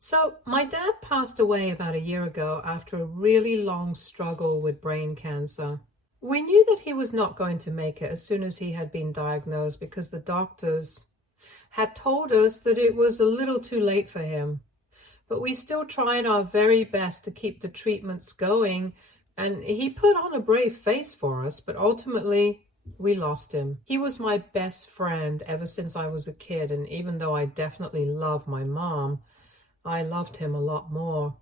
So, my dad passed away about a year ago after a really long struggle with brain cancer. We knew that he was not going to make it as soon as he had been diagnosed because the doctors had told us that it was a little too late for him. But we still tried our very best to keep the treatments going, and he put on a brave face for us, but ultimately we lost him. He was my best friend ever since I was a kid, and even though I definitely love my mom, I loved him a lot more.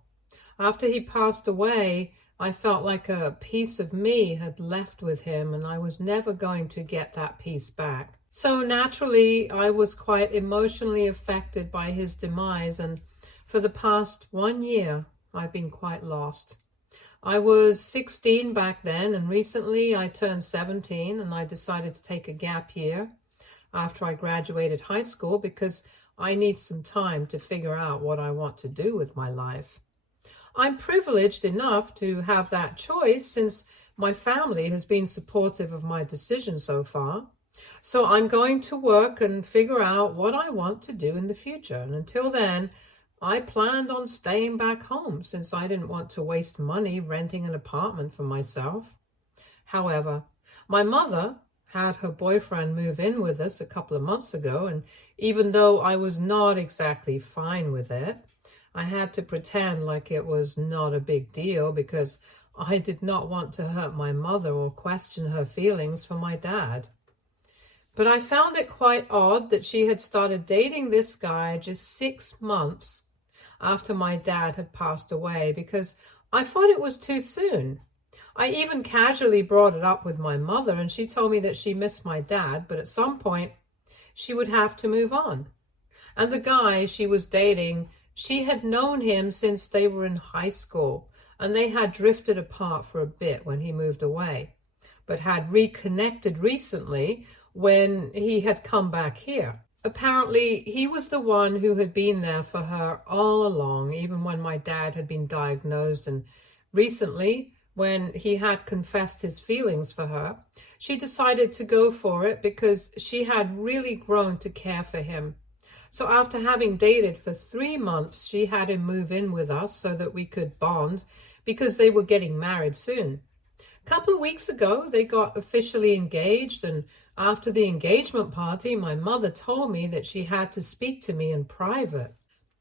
After he passed away, I felt like a piece of me had left with him, and I was never going to get that piece back. So naturally, I was quite emotionally affected by his demise, and for the past 1 year, I've been quite lost. I was 16 back then, and recently I turned 17, and I decided to take a gap year after I graduated high school because I need some time to figure out what I want to do with my life. I'm privileged enough to have that choice since my family has been supportive of my decision so far. So I'm going to work and figure out what I want to do in the future. And until then, I planned on staying back home since I didn't want to waste money renting an apartment for myself. However, my mother had her boyfriend move in with us a couple of months ago, and even though I was not exactly fine with it, I had to pretend like it was not a big deal because I did not want to hurt my mother or question her feelings for my dad. But I found it quite odd that she had started dating this guy just 6 months after my dad had passed away because I thought it was too soon. I even casually brought it up with my mother, and she told me that she missed my dad, but at some point she would have to move on. And the guy she was dating, she had known him since they were in high school, and they had drifted apart for a bit when he moved away, but had reconnected recently when he had come back here. Apparently, he was the one who had been there for her all along, even when my dad had been diagnosed, and recently, when he had confessed his feelings for her, she decided to go for it because she had really grown to care for him. So after having dated for 3 months, she had him move in with us so that we could bond because they were getting married soon. A couple of weeks ago, they got officially engaged, and after the engagement party, my mother told me that she had to speak to me in private.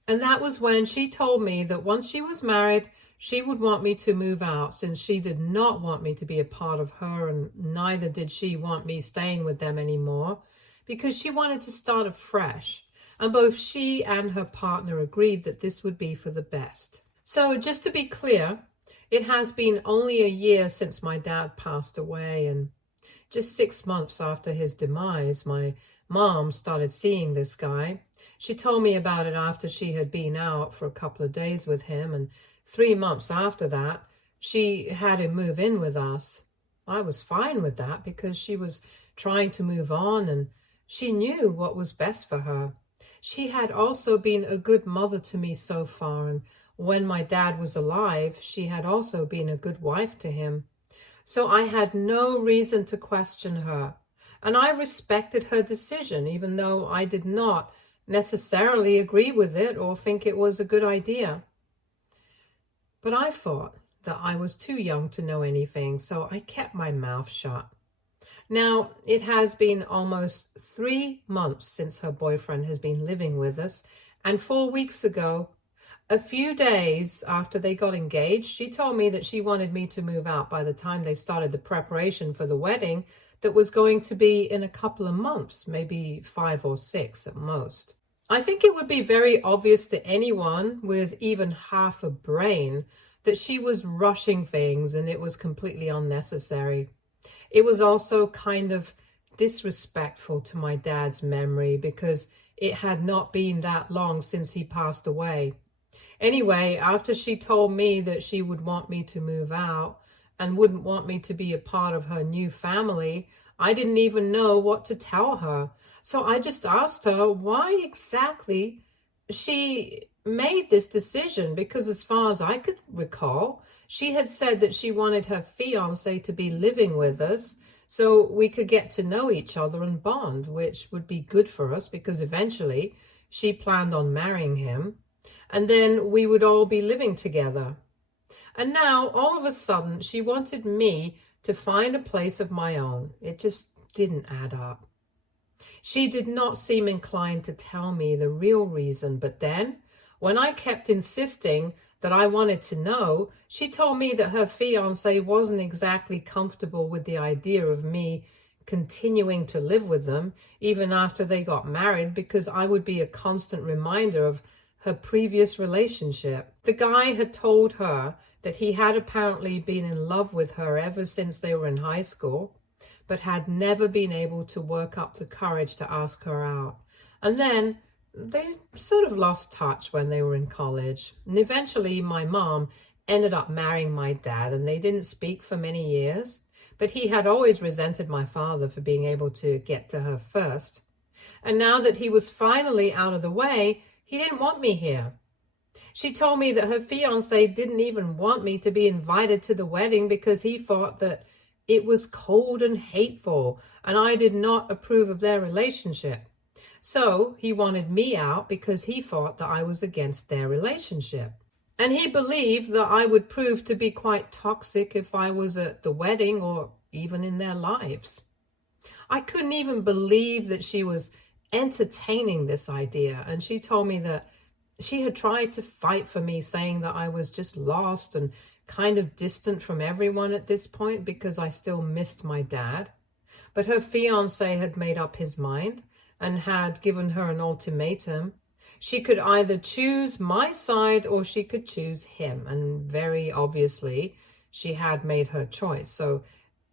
And that was when she told me that once she was married, she would want me to move out since she did not want me to be a part of her, and neither did she want me staying with them anymore because she wanted to start afresh. And both she and her partner agreed that this would be for the best. So just to be clear, it has been only a year since my dad passed away, and just 6 months after his demise, my mom started seeing this guy. She told me about it after she had been out for a couple of days with him, and 3 months after that, she had him move in with us. I was fine with that because she was trying to move on, and she knew what was best for her. She had also been a good mother to me so far, and when my dad was alive, she had also been a good wife to him. So I had no reason to question her, and I respected her decision, even though I did not necessarily agree with it or think it was a good idea. But I thought that I was too young to know anything, so I kept my mouth shut. Now, it has been almost 3 months since her boyfriend has been living with us, and 4 weeks ago, a few days after they got engaged, she told me that she wanted me to move out by the time they started the preparation for the wedding that was going to be in a couple of months, maybe 5 or 6 at most. I think it would be very obvious to anyone with even half a brain that she was rushing things and it was completely unnecessary. It was also kind of disrespectful to my dad's memory because it had not been that long since he passed away. Anyway, after she told me that she would want me to move out and wouldn't want me to be a part of her new family, I didn't even know what to tell her. So I just asked her why exactly she made this decision, because as far as I could recall, she had said that she wanted her fiancé to be living with us so we could get to know each other and bond, which would be good for us because eventually she planned on marrying him. and then we would all be living together. And now, all of a sudden, she wanted me to find a place of my own. It just didn't add up. She did not seem inclined to tell me the real reason, but then, when I kept insisting that I wanted to know, she told me that her fiancé wasn't exactly comfortable with the idea of me continuing to live with them, even after they got married, because I would be a constant reminder of her previous relationship. The guy had told her that he had apparently been in love with her ever since they were in high school, but had never been able to work up the courage to ask her out. And then they sort of lost touch when they were in college. And eventually my mom ended up marrying my dad, and they didn't speak for many years. But he had always resented my father for being able to get to her first. And now that he was finally out of the way, he didn't want me here. She told me that her fiancé didn't even want me to be invited to the wedding because he thought that it was cold and hateful, and I did not approve of their relationship. So he wanted me out because he thought that I was against their relationship. And he believed that I would prove to be quite toxic if I was at the wedding or even in their lives. I couldn't even believe that she was entertaining this idea. And she told me that she had tried to fight for me, saying that I was just lost and kind of distant from everyone at this point because I still missed my dad. But her fiancé had made up his mind and had given her an ultimatum. She could either choose my side or she could choose him. And very obviously, she had made her choice. So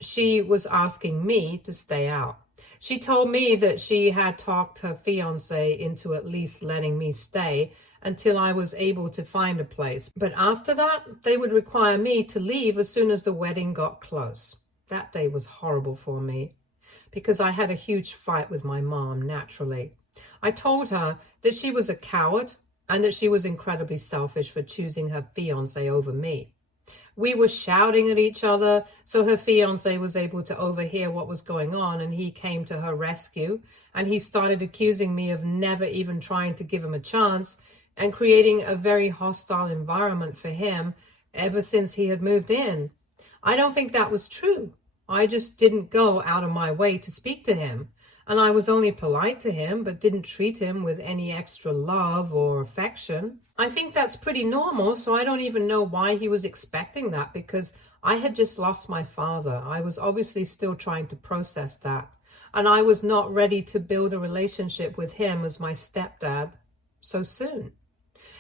she was asking me to stay out. She told me that she had talked her fiancé into at least letting me stay until I was able to find a place. But after that, they would require me to leave as soon as the wedding got close. That day was horrible for me because I had a huge fight with my mom, naturally. I told her that she was a coward and that she was incredibly selfish for choosing her fiancé over me. We were shouting at each other, so her fiancé was able to overhear what was going on, and he came to her rescue, and he started accusing me of never even trying to give him a chance and creating a very hostile environment for him ever since he had moved in. I don't think that was true. I just didn't go out of my way to speak to him. And I was only polite to him, but didn't treat him with any extra love or affection. I think that's pretty normal, so I don't even know why he was expecting that, because I had just lost my father. I was obviously still trying to process that. And I was not ready to build a relationship with him as my stepdad so soon.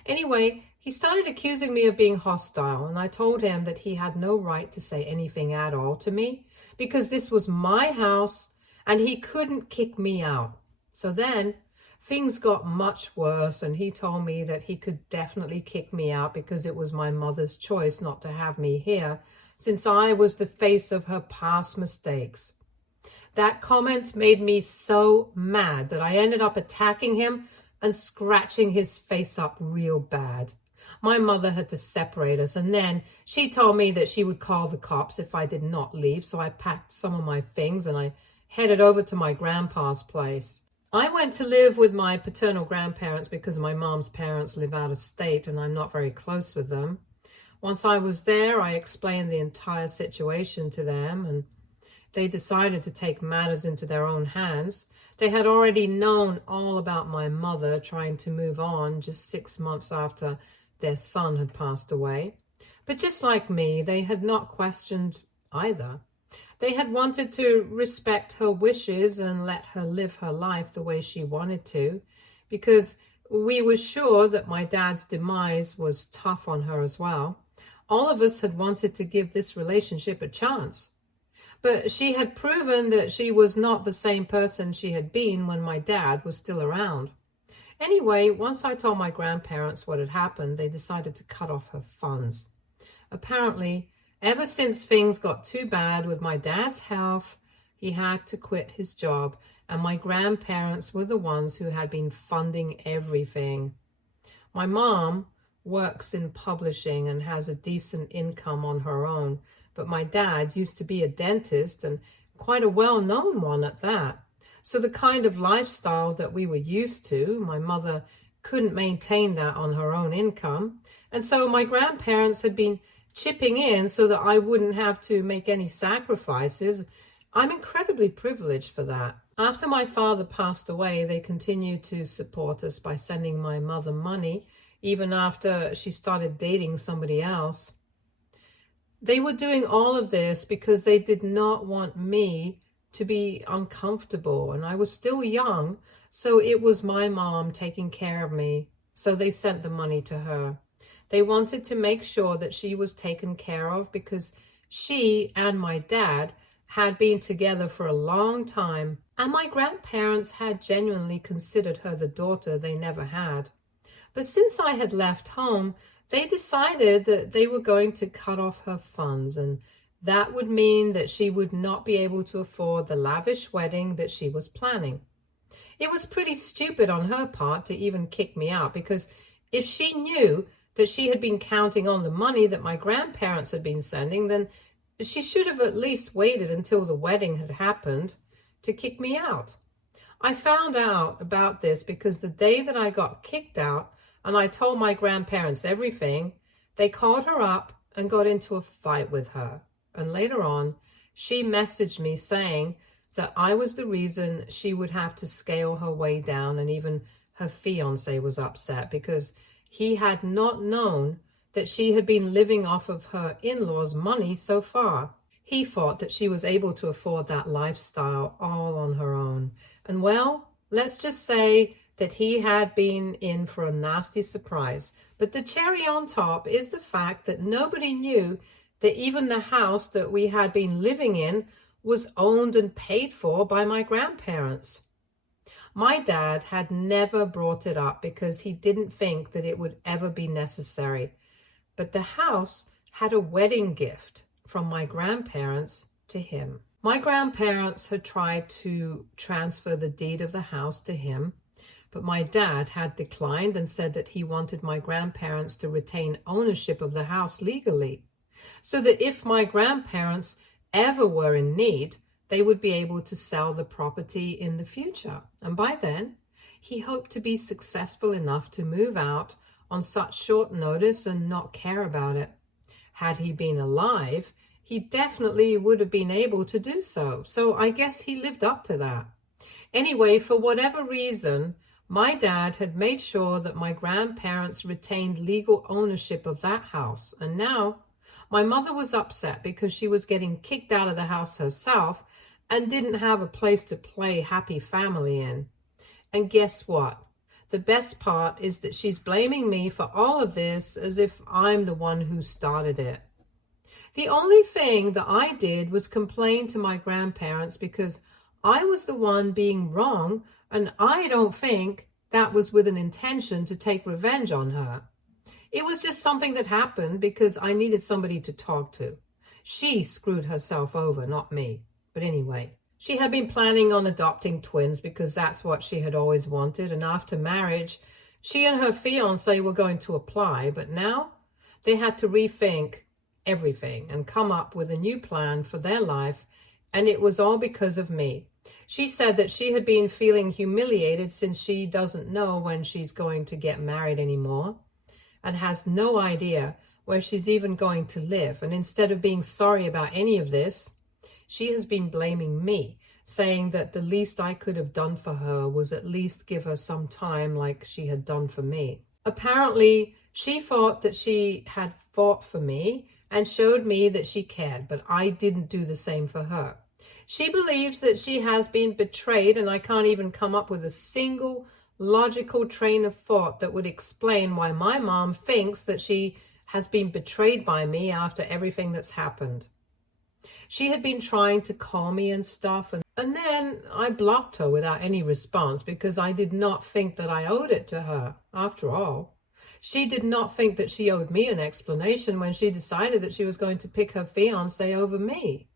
Anyway, he started accusing me of being hostile, and I told him that he had no right to say anything at all to me, because this was my house, and he couldn't kick me out. So then things got much worse, and he told me that he could definitely kick me out because it was my mother's choice not to have me here, since I was the face of her past mistakes. That comment made me so mad that I ended up attacking him and scratching his face up real bad. My mother had to separate us, and then she told me that she would call the cops if I did not leave, so I packed some of my things and I headed over to my grandpa's place. I went to live with my paternal grandparents because my mom's parents live out of state and I'm not very close with them. Once I was there, I explained the entire situation to them, and they decided to take matters into their own hands. They had already known all about my mother trying to move on just 6 months after their son had passed away. But just like me, they had not questioned either. They had wanted to respect her wishes and let her live her life the way she wanted to, because we were sure that my dad's demise was tough on her as well. All of us had wanted to give this relationship a chance. But she had proven that she was not the same person she had been when my dad was still around. Anyway, once I told my grandparents what had happened, they decided to cut off her funds. Apparently, ever since things got too bad with my dad's health, he had to quit his job, and my grandparents were the ones who had been funding everything. My mom works in publishing and has a decent income on her own, but my dad used to be a dentist, and quite a well-known one at that. So the kind of lifestyle that we were used to, my mother couldn't maintain that on her own income. And so my grandparents had been chipping in so that I wouldn't have to make any sacrifices. I'm incredibly privileged for that. After my father passed away, they continued to support us by sending my mother money, even after she started dating somebody else. They were doing all of this because they did not want me to be uncomfortable, and I was still young, so it was my mom taking care of me, so they sent the money to her. They wanted to make sure that she was taken care of because she and my dad had been together for a long time, and my grandparents had genuinely considered her the daughter they never had. But since I had left home, they decided that they were going to cut off her funds, and that would mean that she would not be able to afford the lavish wedding that she was planning. It was pretty stupid on her part to even kick me out, because if she knew that she had been counting on the money that my grandparents had been sending, then she should have at least waited until the wedding had happened to kick me out. I found out about this because the day that I got kicked out and I told my grandparents everything, they called her up and got into a fight with her. And later on, she messaged me saying that I was the reason she would have to scale her way down, and even her fiancé was upset because he had not known that she had been living off of her in-laws' money so far. He thought that she was able to afford that lifestyle all on her own. And well, let's just say that he had been in for a nasty surprise. But the cherry on top is the fact that nobody knew that even the house that we had been living in was owned and paid for by my grandparents. My dad had never brought it up because he didn't think that it would ever be necessary. But the house had a wedding gift from my grandparents to him. My grandparents had tried to transfer the deed of the house to him, but my dad had declined and said that he wanted my grandparents to retain ownership of the house legally, so that if my grandparents ever were in need, they would be able to sell the property in the future. And by then, he hoped to be successful enough to move out on such short notice and not care about it. Had he been alive, he definitely would have been able to do so. So I guess he lived up to that. Anyway, for whatever reason, my dad had made sure that my grandparents retained legal ownership of that house. And now my mother was upset because she was getting kicked out of the house herself and didn't have a place to play happy family in. And guess what? The best part is that she's blaming me for all of this as if I'm the one who started it. The only thing that I did was complain to my grandparents because I was the one being wrong, and I don't think that was with an intention to take revenge on her. It was just something that happened because I needed somebody to talk to. She screwed herself over, not me. But anyway, she had been planning on adopting twins because that's what she had always wanted. And after marriage, she and her fiancé were going to apply. But now they had to rethink everything and come up with a new plan for their life. And it was all because of me. She said that she had been feeling humiliated since she doesn't know when she's going to get married anymore, and has no idea where she's even going to live. And instead of being sorry about any of this, she has been blaming me, saying that the least I could have done for her was at least give her some time like she had done for me. Apparently, she thought that she had fought for me and showed me that she cared, but I didn't do the same for her. She believes that she has been betrayed, and I can't even come up with a single logical train of thought that would explain why my mom thinks that she has been betrayed by me after everything that's happened. She had been trying to call me and stuff, and then I blocked her without any response because I did not think that I owed it to her. After all, she did not think that she owed me an explanation when she decided that she was going to pick her fiancé over me.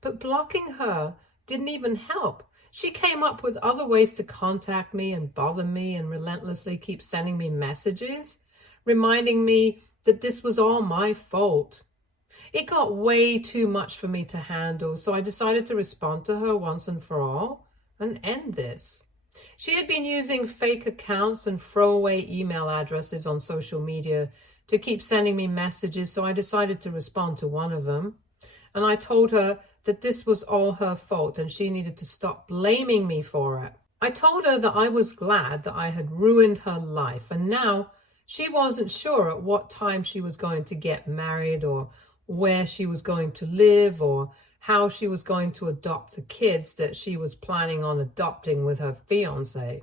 But blocking her didn't even help. She came up with other ways to contact me and bother me and relentlessly keep sending me messages, reminding me that this was all my fault. It got way too much for me to handle, so I decided to respond to her once and for all and end this. She had been using fake accounts and throwaway email addresses on social media to keep sending me messages, so I decided to respond to one of them. And I told her that this was all her fault and she needed to stop blaming me for it. I told her that I was glad that I had ruined her life, and now she wasn't sure at what time she was going to get married, or where she was going to live, or how she was going to adopt the kids that she was planning on adopting with her fiance.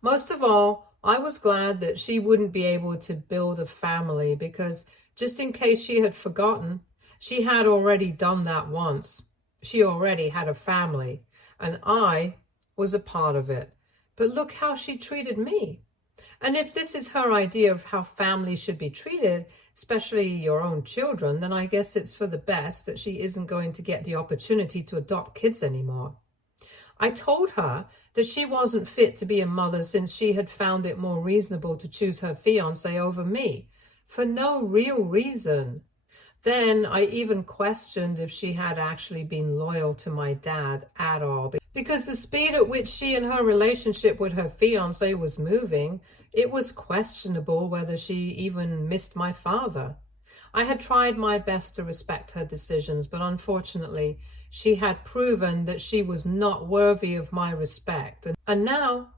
Most of all, I was glad that she wouldn't be able to build a family, because just in case she had forgotten, she had already done that once. She already had a family, and I was a part of it. But look how she treated me. And if this is her idea of how families should be treated, especially your own children, then I guess it's for the best that she isn't going to get the opportunity to adopt kids anymore. I told her that she wasn't fit to be a mother since she had found it more reasonable to choose her fiancé over me, for no real reason. Then I even questioned if she had actually been loyal to my dad at all, because the speed at which she and her relationship with her fiancé was moving, it was questionable whether she even missed my father. I had tried my best to respect her decisions, but unfortunately, she had proven that she was not worthy of my respect. And now,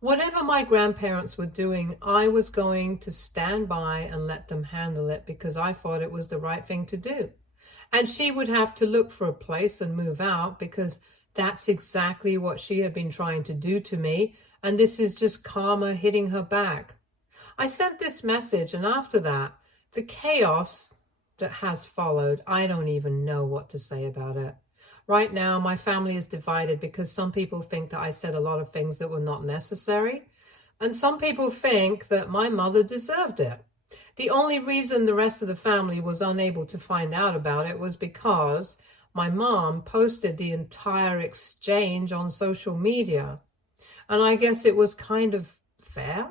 whatever my grandparents were doing, I was going to stand by and let them handle it, because I thought it was the right thing to do. And she would have to look for a place and move out, because that's exactly what she had been trying to do to me, and this is just karma hitting her back. I sent this message, and after that, the chaos that has followed, I don't even know what to say about it. Right now, my family is divided because some people think that I said a lot of things that were not necessary, and some people think that my mother deserved it. The only reason the rest of the family was unable to find out about it was because my mom posted the entire exchange on social media. And I guess it was kind of fair,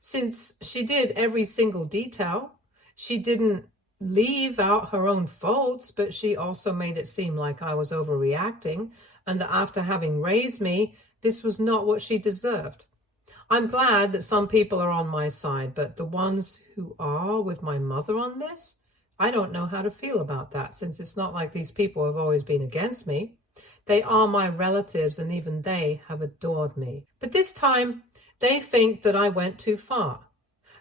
since she did every single detail. She didn't leave out her own faults, but she also made it seem like I was overreacting, and that after having raised me, this was not what she deserved. I'm glad that some people are on my side, but the ones who are with my mother on this, I don't know how to feel about that, since it's not like these people have always been against me. They are my relatives, and even they have adored me. But this time, they think that I went too far.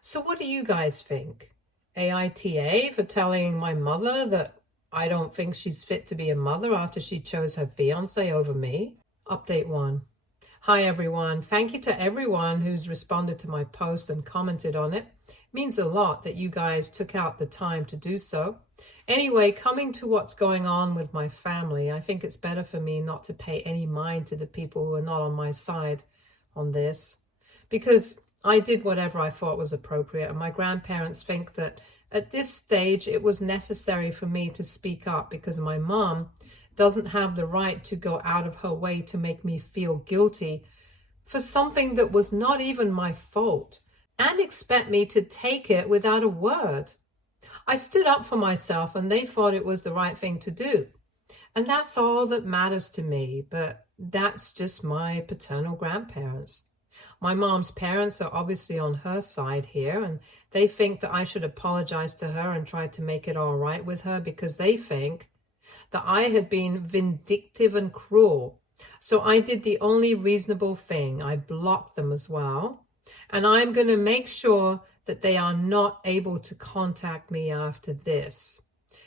So what do you guys think? AITA for telling my mother that I don't think she's fit to be a mother after she chose her fiancé over me? Update 1. Hi everyone. Thank you to everyone who's responded to my post and commented on it. It means a lot that you guys took out the time to do so. Anyway, coming to what's going on with my family, I think it's better for me not to pay any mind to the people who are not on my side on this, because I did whatever I thought was appropriate, and my grandparents think that at this stage it was necessary for me to speak up, because my mom doesn't have the right to go out of her way to make me feel guilty for something that was not even my fault, and expect me to take it without a word. I stood up for myself, and they thought it was the right thing to do. And that's all that matters to me, but that's just my paternal grandparents. My mom's parents are obviously on her side here, and they think that I should apologize to her and try to make it all right with her, because they think that I had been vindictive and cruel. So I did the only reasonable thing. I blocked them as well. And I'm going to make sure that they are not able to contact me after this.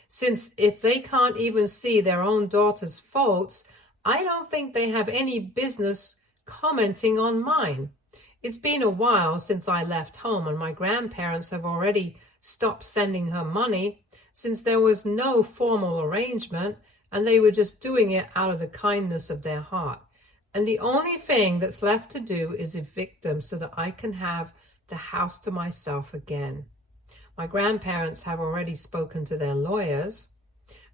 Since if they can't even see their own daughter's faults, I don't think they have any business commenting on mine. It's been a while since I left home, and my grandparents have already stopped sending her money, since there was no formal arrangement and they were just doing it out of the kindness of their heart. And the only thing that's left to do is evict them so that I can have the house to myself again. My grandparents have already spoken to their lawyers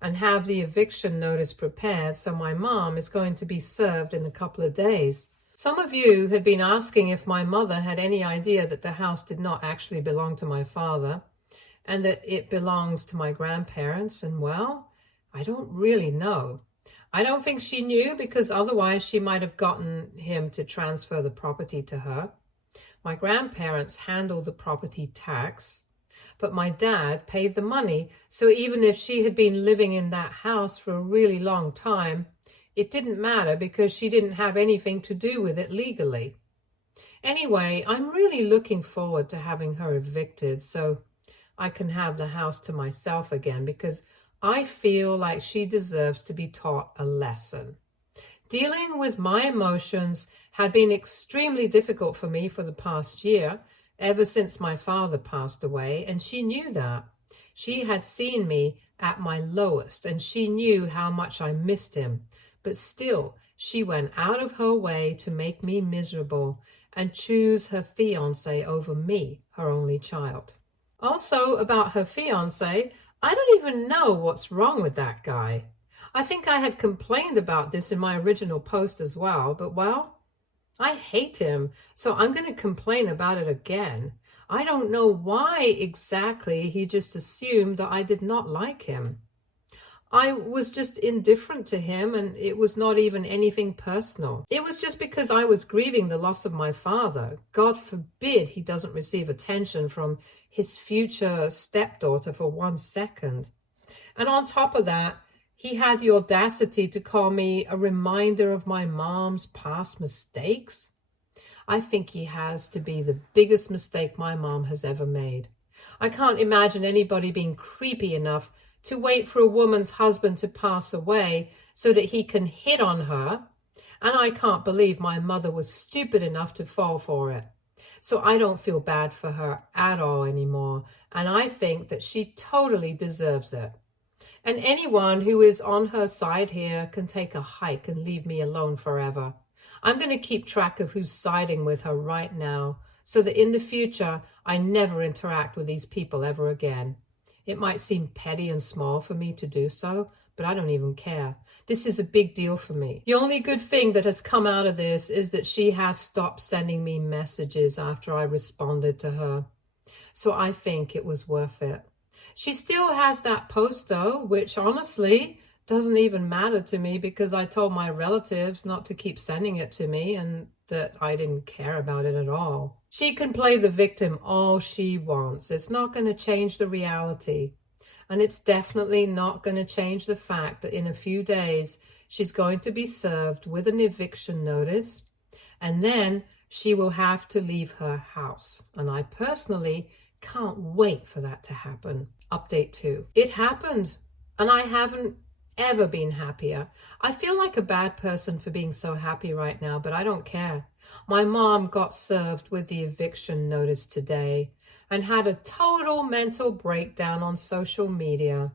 and have the eviction notice prepared, so my mom is going to be served in a couple of days. Some of you had been asking if my mother had any idea that the house did not actually belong to my father and that it belongs to my grandparents, and well, I don't really know. I don't think she knew, because otherwise she might have gotten him to transfer the property to her. My grandparents handled the property tax, but my dad paid the money. So even if she had been living in that house for a really long time, it didn't matter because she didn't have anything to do with it legally. Anyway, I'm really looking forward to having her evicted so I can have the house to myself again, because I feel like she deserves to be taught a lesson. Dealing with my emotions had been extremely difficult for me for the past year, ever since my father passed away, and she knew that. She had seen me at my lowest, and she knew how much I missed him. But still, she went out of her way to make me miserable and choose her fiancé over me, her only child. Also, about her fiancé, I don't even know what's wrong with that guy. I think I had complained about this in my original post as well, but well, I hate him, so I'm going to complain about it again. I don't know why exactly he just assumed that I did not like him. I was just indifferent to him, and it was not even anything personal. It was just because I was grieving the loss of my father. God forbid he doesn't receive attention from his future stepdaughter for 1 second. And on top of that, he had the audacity to call me a reminder of my mom's past mistakes. I think he has to be the biggest mistake my mom has ever made. I can't imagine anybody being creepy enough to wait for a woman's husband to pass away so that he can hit on her. And I can't believe my mother was stupid enough to fall for it. So I don't feel bad for her at all anymore. And I think that she totally deserves it. And anyone who is on her side here can take a hike and leave me alone forever. I'm going to keep track of who's siding with her right now, so that in the future, I never interact with these people ever again. It might seem petty and small for me to do so, but I don't even care. This is a big deal for me. The only good thing that has come out of this is that she has stopped sending me messages after I responded to her. So I think it was worth it. She still has that post though, which honestly doesn't even matter to me, because I told my relatives not to keep sending it to me and that I didn't care about it at all. She can play the victim all she wants. It's not going to change the reality. And it's definitely not going to change the fact that in a few days, she's going to be served with an eviction notice, and then she will have to leave her house. And I personally can't wait for that to happen. Update 2. It happened, and I haven't ever been happier. I feel like a bad person for being so happy right now, but I don't care. My mom got served with the eviction notice today and had a total mental breakdown on social media.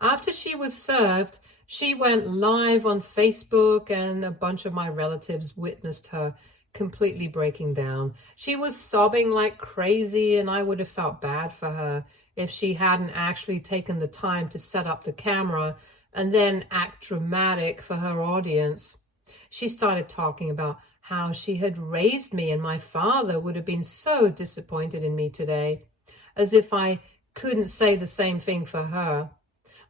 After she was served, she went live on Facebook, and a bunch of my relatives witnessed her completely breaking down. She was sobbing like crazy, and I would have felt bad for her if she hadn't actually taken the time to set up the camera and then act dramatic for her audience. She started talking about how she had raised me, and my father would have been so disappointed in me today, as if I couldn't say the same thing for her.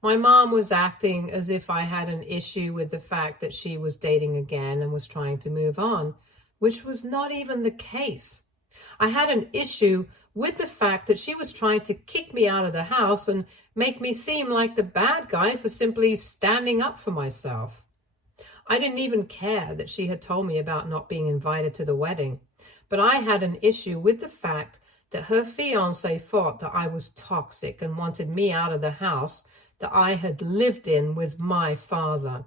My mom was acting as if I had an issue with the fact that she was dating again and was trying to move on, which was not even the case. I had an issue with the fact that she was trying to kick me out of the house and make me seem like the bad guy for simply standing up for myself. I didn't even care that she had told me about not being invited to the wedding, but I had an issue with the fact that her fiancé thought that I was toxic and wanted me out of the house that I had lived in with my father.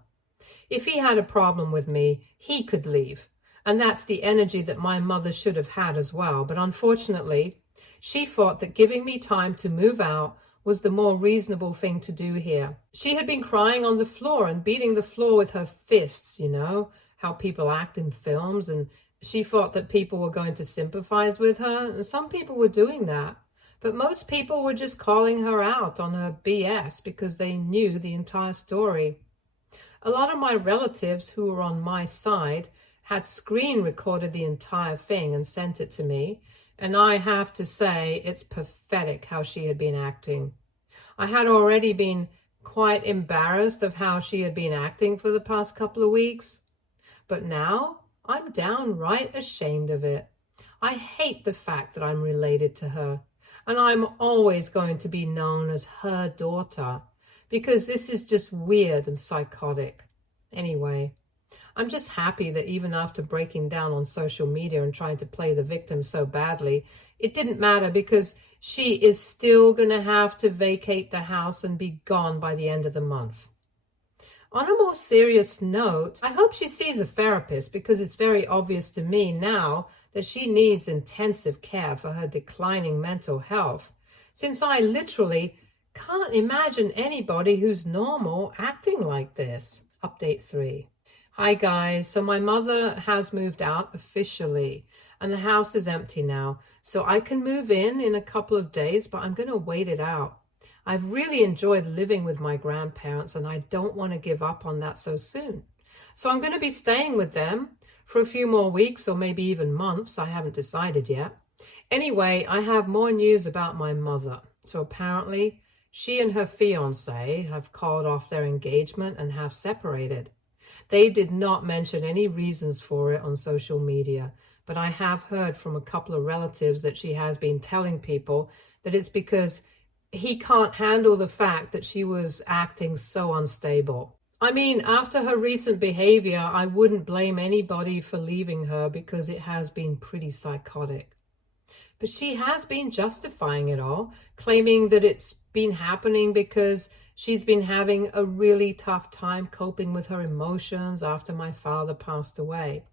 If he had a problem with me, he could leave. And that's the energy that my mother should have had as well. But unfortunately, she thought that giving me time to move out was the more reasonable thing to do here. She had been crying on the floor and beating the floor with her fists, you know, how people act in films. And she thought that people were going to sympathize with her. And some people were doing that. But most people were just calling her out on her BS because they knew the entire story. A lot of my relatives who were on my side had screen recorded the entire thing and sent it to me. And I have to say, it's pathetic how she had been acting. I had already been quite embarrassed of how she had been acting for the past couple of weeks. But now I'm downright ashamed of it. I hate the fact that I'm related to her, and I'm always going to be known as her daughter, because this is just weird and psychotic. Anyway, I'm just happy that even after breaking down on social media and trying to play the victim so badly, it didn't matter, because she is still going to have to vacate the house and be gone by the end of the month. On a more serious note, I hope she sees a therapist, because it's very obvious to me now that she needs intensive care for her declining mental health, since I literally can't imagine anybody who's normal acting like this. Update 3. Hi guys, so my mother has moved out officially and the house is empty now, so I can move in a couple of days, but I'm going to wait it out. I've really enjoyed living with my grandparents and I don't want to give up on that so soon. So I'm going to be staying with them for a few more weeks or maybe even months. I haven't decided yet. Anyway, I have more news about my mother. So apparently she and her fiance have called off their engagement and have separated. They did not mention any reasons for it on social media, but I have heard from a couple of relatives that she has been telling people that it's because he can't handle the fact that she was acting so unstable. I mean, after her recent behavior, I wouldn't blame anybody for leaving her, because it has been pretty psychotic. But she has been justifying it all, claiming that it's been happening because she's been having a really tough time coping with her emotions after my father passed away.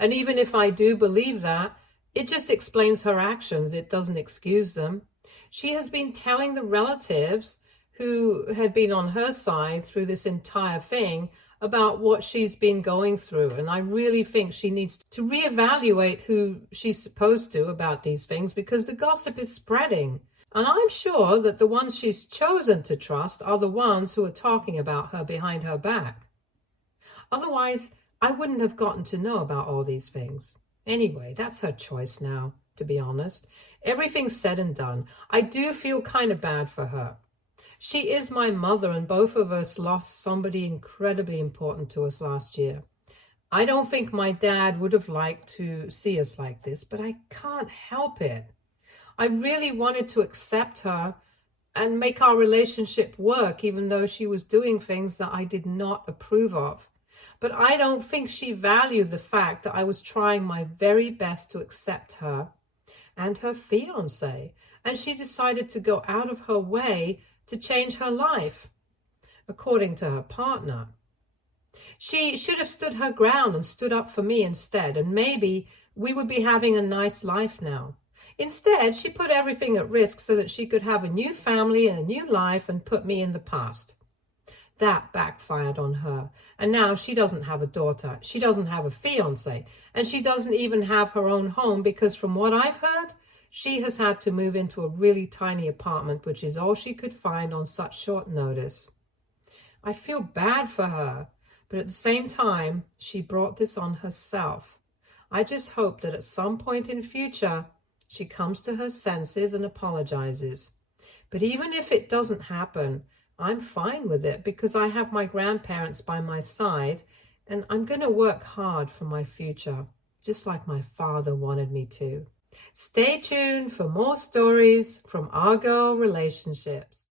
And even if I do believe that, it just explains her actions. It doesn't excuse them. She has been telling the relatives who had been on her side through this entire thing about what she's been going through. And I really think she needs to reevaluate who she's supposed to about these things, because the gossip is spreading. And I'm sure that the ones she's chosen to trust are the ones who are talking about her behind her back. Otherwise, I wouldn't have gotten to know about all these things. Anyway, that's her choice now, to be honest. Everything's said and done. I do feel kind of bad for her. She is my mother, and both of us lost somebody incredibly important to us last year. I don't think my dad would have liked to see us like this, but I can't help it. I really wanted to accept her and make our relationship work, even though she was doing things that I did not approve of. But I don't think she valued the fact that I was trying my very best to accept her and her fiancé, and she decided to go out of her way to change her life, according to her partner. She should have stood her ground and stood up for me instead, and maybe we would be having a nice life now. Instead, she put everything at risk so that she could have a new family and a new life and put me in the past. That backfired on her, and now she doesn't have a daughter, she doesn't have a fiancé, and she doesn't even have her own home, because from what I've heard, she has had to move into a really tiny apartment, which is all she could find on such short notice. I feel bad for her, but at the same time, she brought this on herself. I just hope that at some point in future, she comes to her senses and apologizes. But even if it doesn't happen, I'm fine with it, because I have my grandparents by my side, and I'm going to work hard for my future, just like my father wanted me to. Stay tuned for more stories from Argo Relationships.